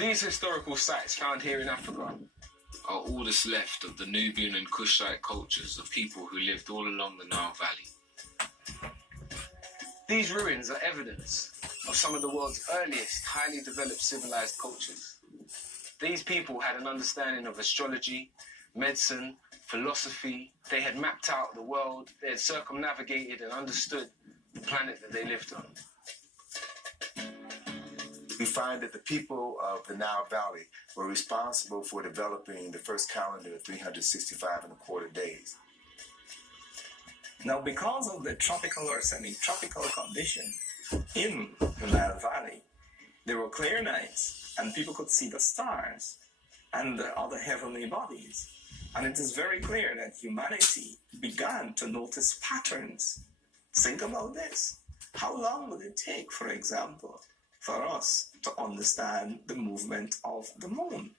These historical sites found here in Africa are all that's left of the Nubian and Kushite cultures of people who lived all along the Nile Valley. These ruins are evidence of some of the world's earliest highly developed civilized cultures. These people had an understanding of astrology, medicine, philosophy. They had mapped out the world. They had circumnavigated and understood the planet that they lived on. We find that the people of the Nile Valley were responsible for developing the first calendar of 365 and a quarter days. Now, because of the tropical or semi-tropical condition in the Nile Valley, there were clear nights and people could see the stars and the other heavenly bodies. And it is very clear that humanity began to notice patterns. Think about this. How long would it take, for example, for us to understand the movement of the moon?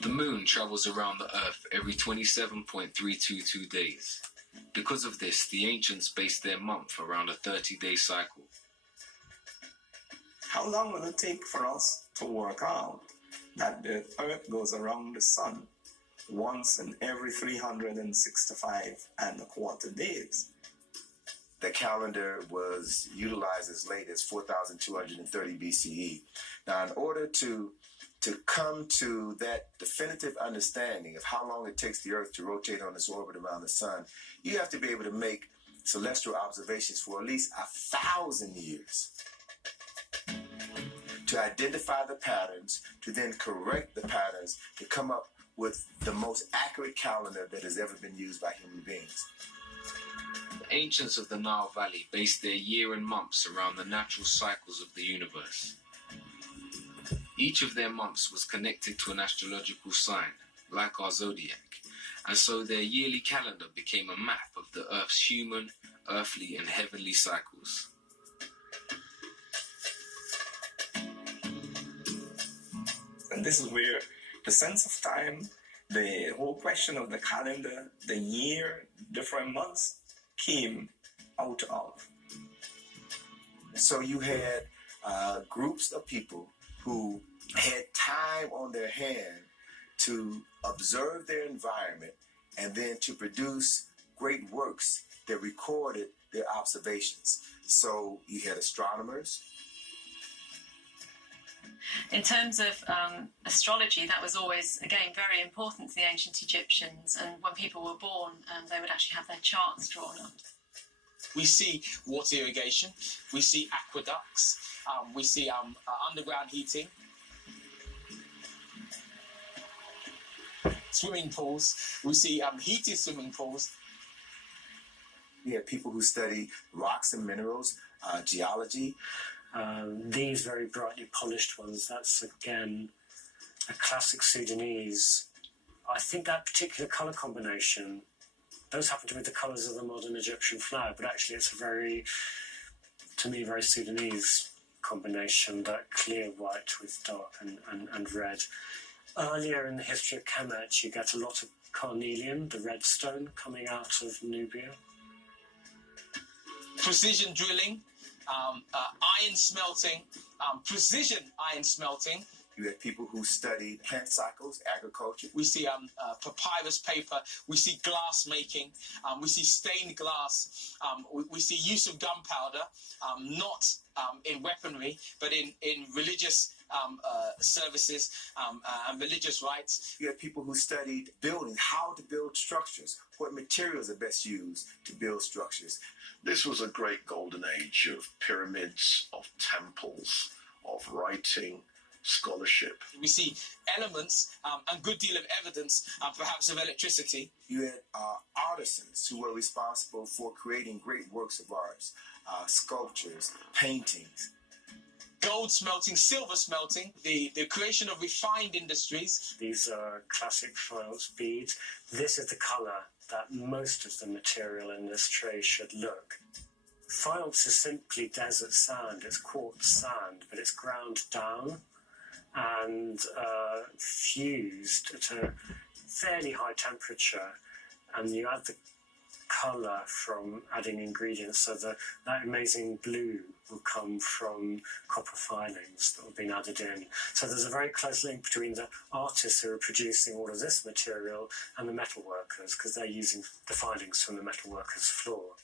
The moon travels around the Earth every 27.322 days. Because of this, the ancients based their month around a 30-day cycle. How long will it take for us to work out that the Earth goes around the sun once in every 365 and a quarter days? The calendar was utilized as late as 4,230 BCE. Now, in order to come to that definitive understanding of how long it takes the Earth to rotate on its orbit around the sun, you have to be able to make celestial observations for at least 1,000 years to identify the patterns, to then correct the patterns, to come up with the most accurate calendar that has ever been used by human beings. The ancients of the Nile Valley based their year and months around the natural cycles of the universe. Each of their months was connected to an astrological sign, like our zodiac, and so their yearly calendar became a map of the Earth's human, earthly, and heavenly cycles. And this is where the sense of time, the whole question of the calendar, the year, different months, came out of. So you had groups of people who had time on their hand to observe their environment and then to produce great works that recorded their observations. So you had astronomers. In terms of astrology, that was always, again, very important to the ancient Egyptians. And when people were born, they would actually have their charts drawn up. We see water irrigation, we see aqueducts, we see underground heating, swimming pools, we see heated swimming pools. We had people who studied rocks and minerals, geology. These very brightly polished ones, that's again a classic Sudanese. I think that particular colour combination, those happen to be the colours of the modern Egyptian flag, but actually it's a very, to me, very Sudanese combination, that clear white with dark and red. Earlier in the history of Kemet, you get a lot of carnelian, the red stone, coming out of Nubia. Precision drilling, iron smelting, precision iron smelting. You had people who studied plant cycles, agriculture. We see papyrus paper, we see glass making, we see stained glass, we see use of gunpowder, not in weaponry, but in religious services and religious rites. You had people who studied building, how to build structures, what materials are best used to build structures. This was a great golden age of pyramids, of temples, of writing, scholarship. We see elements and good deal of evidence, perhaps of electricity. You had artisans who were responsible for creating great works of art, sculptures, paintings. Gold smelting, silver smelting, the creation of refined industries. These are classic faience beads. This is the colour that most of the material in this tray should look. Faience is simply desert sand, it's quartz sand, but it's ground down and fused at a fairly high temperature, and you add the colour from adding ingredients. So that amazing blue will come from copper filings that have been added in. So there's a very close link between the artists who are producing all of this material and the metal workers, because they're using the filings from the metal workers' floor.